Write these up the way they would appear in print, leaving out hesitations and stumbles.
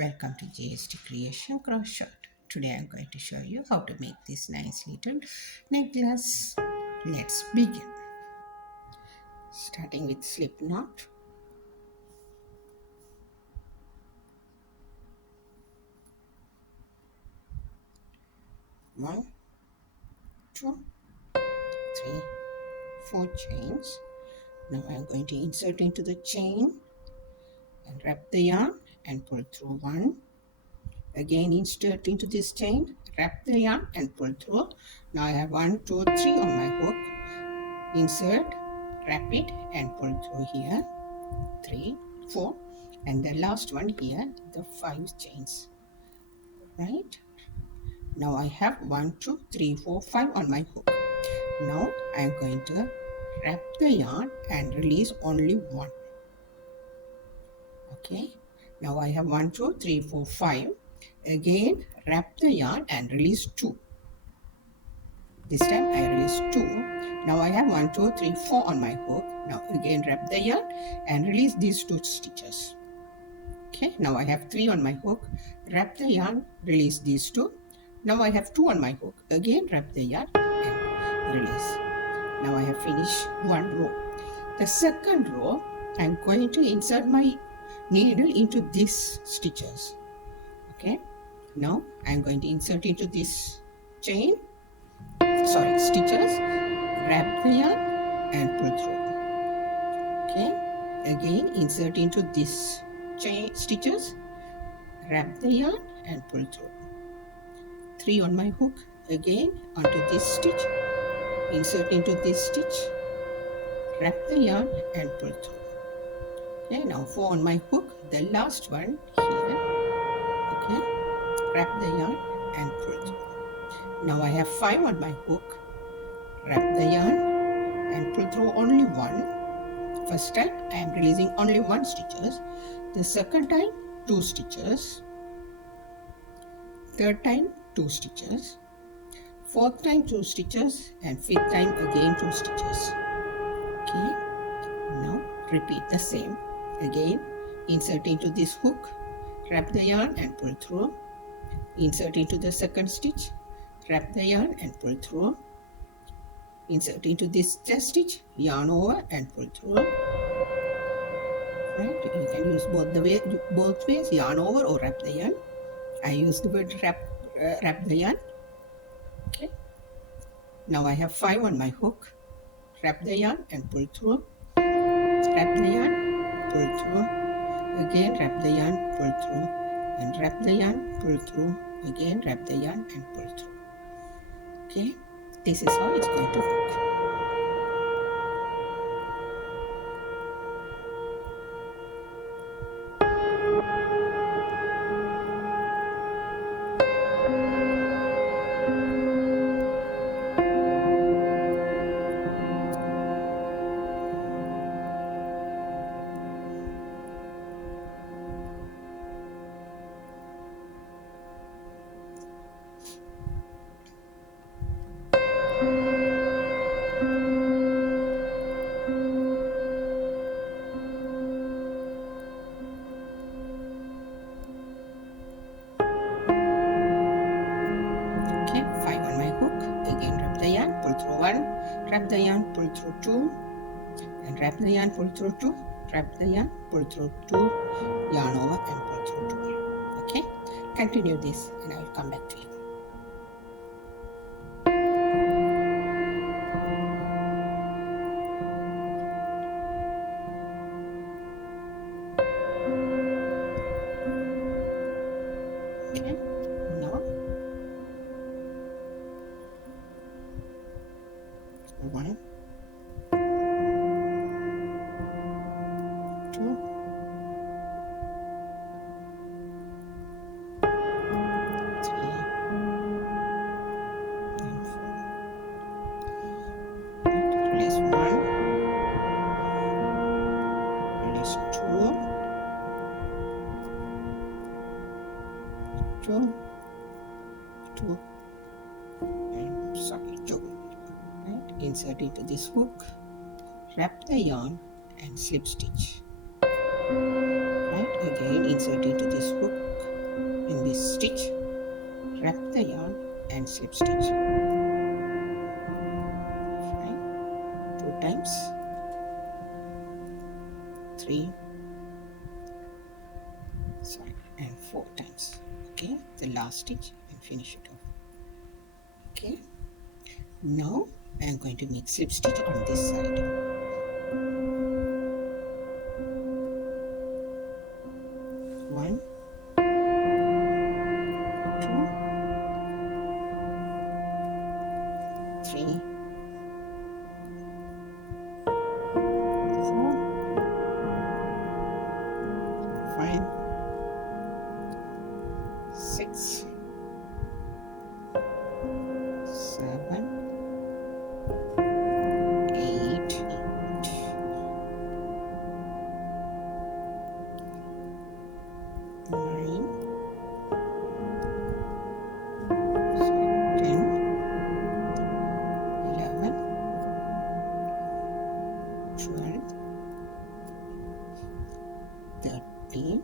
Welcome to JST Creation Crochet. Today I'm going to show you how to make this nice little necklace. Let's begin. Starting with slip knot. One, two, three, four chains. Now I'm going to insert into the chain and wrap the yarn and pull through one. Again insert into this chain, wrap the yarn and pull through. Now I have 1, 2, 3 on my hook. Insert, wrap it and pull through here. 3, 4, and the last one here, the 5 chains. Right? Now I have 1, 2, 3, 4, 5 on my hook. Now I am going to wrap the yarn and release only one. Okay. Now I have 1, 2, 3, 4, 5. Again, wrap the yarn and release 2. This time I release 2. Now I have 1, 2, 3, 4 on my hook. Now again wrap the yarn and release these 2 stitches. Okay, now I have 3 on my hook. Wrap the yarn, release these 2. Now I have 2 on my hook. Again wrap the yarn and release. Now I have finished one row. The second row, I am going to insert my needle into these stitches. Okay, now I am going to insert into this stitches, wrap the yarn and pull through. Okay, again insert into this stitches, wrap the yarn and pull through. 3 on my hook, again onto this stitch, insert into this stitch, wrap the yarn and pull through. Okay, now 4 on my hook, the last one here. Okay, wrap the yarn and pull through. Now I have 5 on my hook, wrap the yarn and pull through only one. First time I am releasing only 1 stitches. The second time 2 stitches. Third time 2 stitches. Fourth time 2 stitches and fifth time again 2 stitches. Okay. Now repeat the same. Again insert into this hook, wrap the yarn and pull through. Insert into the second stitch, wrap the yarn and pull through. Insert into this chest stitch, yarn over and pull through. Right, you can use both ways, yarn over or wrap the yarn. I use the word wrap the yarn. Okay. Now I have 5 on my hook. Wrap the yarn and pull through. Wrap the yarn, pull through. Again wrap the yarn, pull through, and wrap the yarn, pull through. Again wrap the yarn and pull through. Okay. This is how it's going to work. Wrap the yarn, pull through 2, and wrap the yarn, pull through 2, wrap the yarn, pull through 2, yarn over and pull through 2. Okay, continue this and I will come back to you. Okay, now 1, 2, 3, and 4. Release 1, release 2, 2, and 2. Right? Insert into this hook, wrap the yarn and slip stitch. Right? Again insert into this hook, in this stitch, wrap the yarn and slip stitch. Right? 2 times, 3, and 4 times. Okay, the last stitch and finish it off. Okay, now I am going to make slip stitch on this side. 1, 2, 3, 4, 5, 6, 7, 8, 9, 10, 11, 12, 13,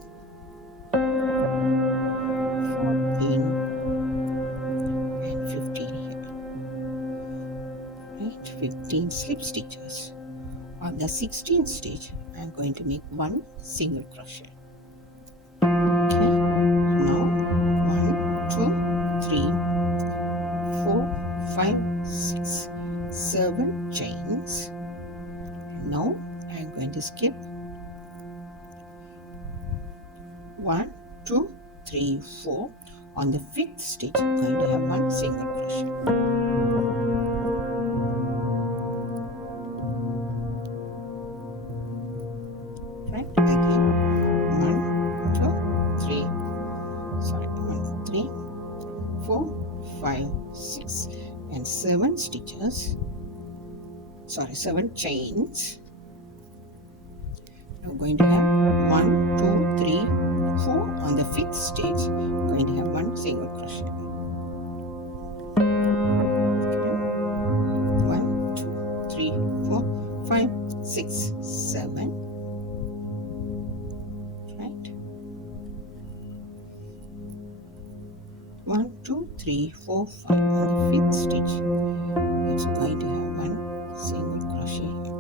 14, and 15 here. Right, 15 slip stitches. On the 16th stitch, I am going to make 1 single crochet. Okay, now 1, 2, 3, 4, 5, 6, 7 chains. Now I am going to skip 1, 2, 3, 4. On the 5th stitch, I am going to have 1 single crochet. Right, again 1, 2, 3, 4, 5, 6, and 7 stitches. 7 chains. Now going to have 1, 2, 3, 4. On the 5th stitch, going to have 1 single crochet. Okay. 1, 2, 3, 4, 5, 6, 7. Right. 1, 2, 3, 4, 5. On the 5th stitch, it's going to have 1 single crochet here.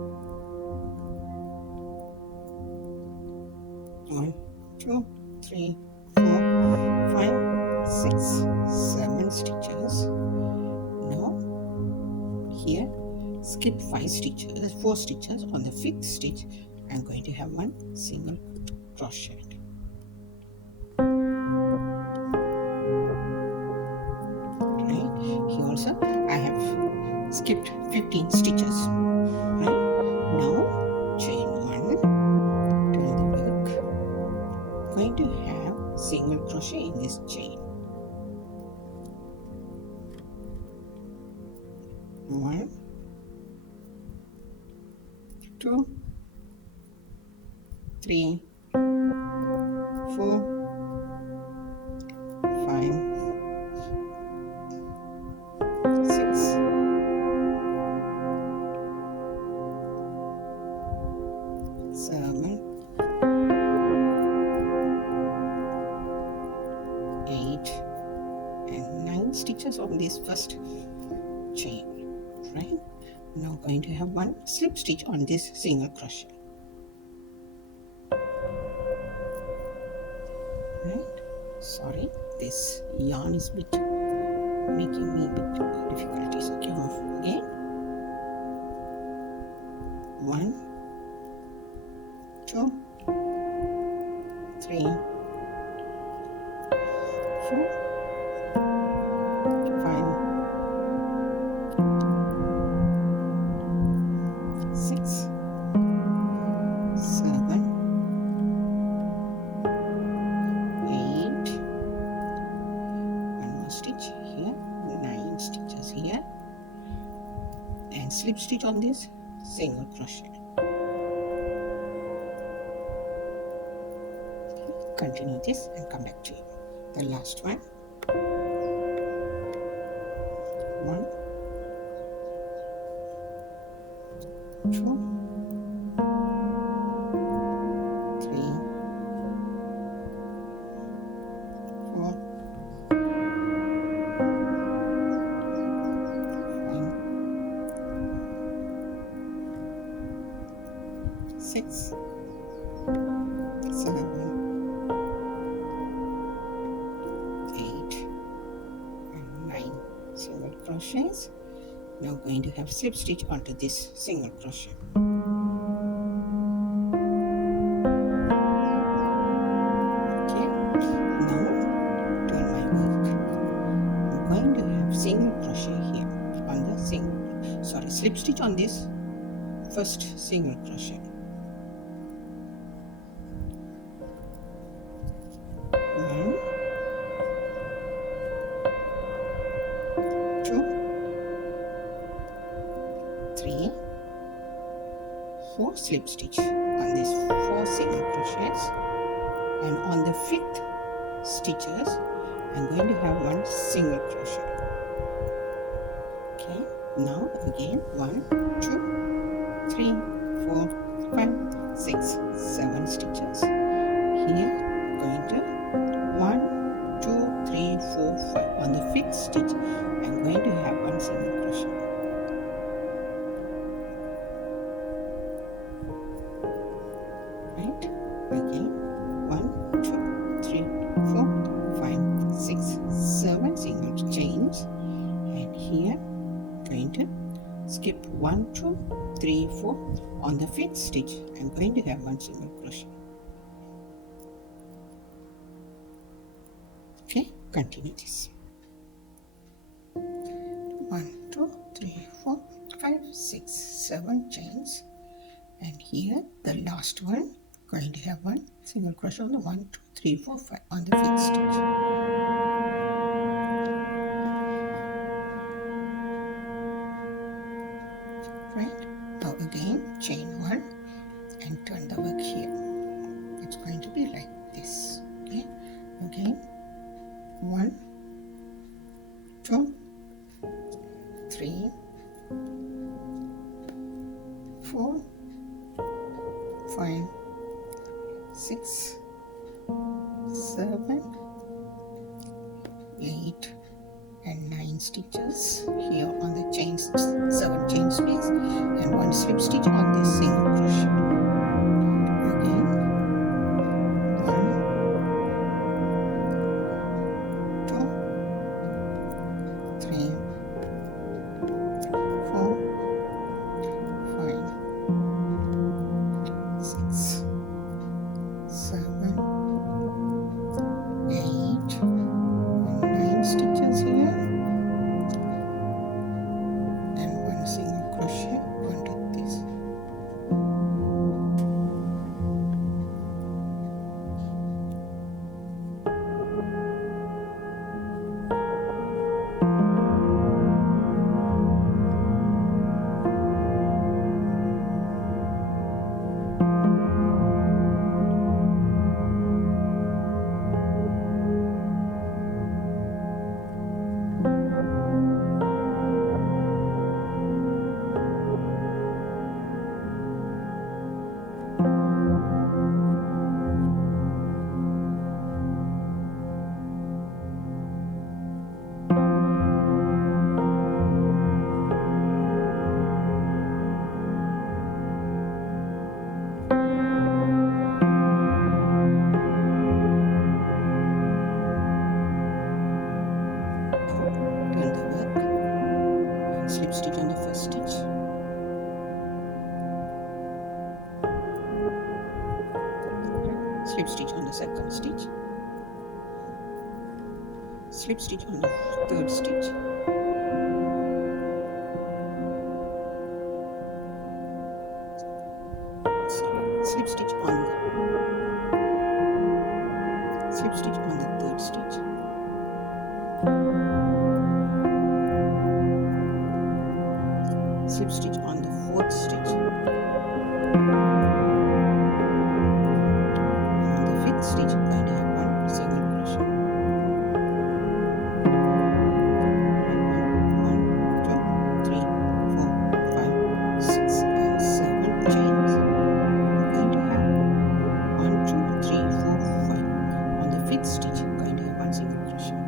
1, 2, 3, 4, 5, 6, 7 stitches. Now here skip 5 stitches, 4 stitches. On the 5th stitch, I'm going to have 1 single crochet. Right, here also I have skipped 15 stitches. Right, now chain 1, turn the work, going to have single crochet in this chain. 1, 2, 3, 4, 5, 6, 7, 8, and 9 stitches on this first chain. Right, now going to have 1 slip stitch on this single crochet. Right, sorry, this yarn is making me a bit difficulties. Okay, off again. 1, 2, 3, 4, 5, 6, 7, 8, 1 more stitch here, 9 stitches here, and slip stitch on this single crochet. Continue this and come back to you. The last one. 1, 2, 3, 4, 6, 7, 8 and 9 single crochets. Now going to have slip stitch onto this single crochet. Okay, now turn my work. I'm going to have single crochet here on the slip stitch on this first single crochet. 1, 2, 3, 4 slip stitch on these 4 single crochets, and on the 5th stitches I'm going to have 1 single crochet. Okay, now again 1, 2, 3, 4, 5, 6, 7 stitches. Here going to 1, 2, 3, 4, 5. On the 5th stitch I'm going to have 1 single crochet. Right, again 1, 2, 3, 4, 5, 6, 7 single chains, and here going to skip 1, 2, 3, 4. On the 5th stitch I'm going to have 1 single crochet. Okay, continue this. 1, 2, 3, 4, 5, 6, 7 chains, and here the last one going to have 1 single crochet on the 1, 2, 3, 4, 5 on the 5th stitch. Right, now again chain 1 and turn the work here. It's going to be like this. Okay, again 1, 2, 3, 4, 5, 6, 7, 8 and 9 stitches here on the 7 chain space, and 1 slip stitch on this single crochet. Again 1, 2, 3, 4, 5, 6, 7, 8 and 9 stitches here, and 1 single crochet onto this. Turn the work and slip stitch on the first stitch. Slip stitch on the second stitch. Slip stitch on the 3rd stitch. Slip stitch on the 3rd stitch. Slip stitch on the 4th stitch. And on the 5th stitch I'm going to have 1 single crochet. 1, 2, 3, 4, 5, 6 and 7 chains. I'm going to have 1, 2, 3, 4, 5. On the 5th stitch I'm going to have 1 single crochet.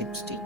slip stitch.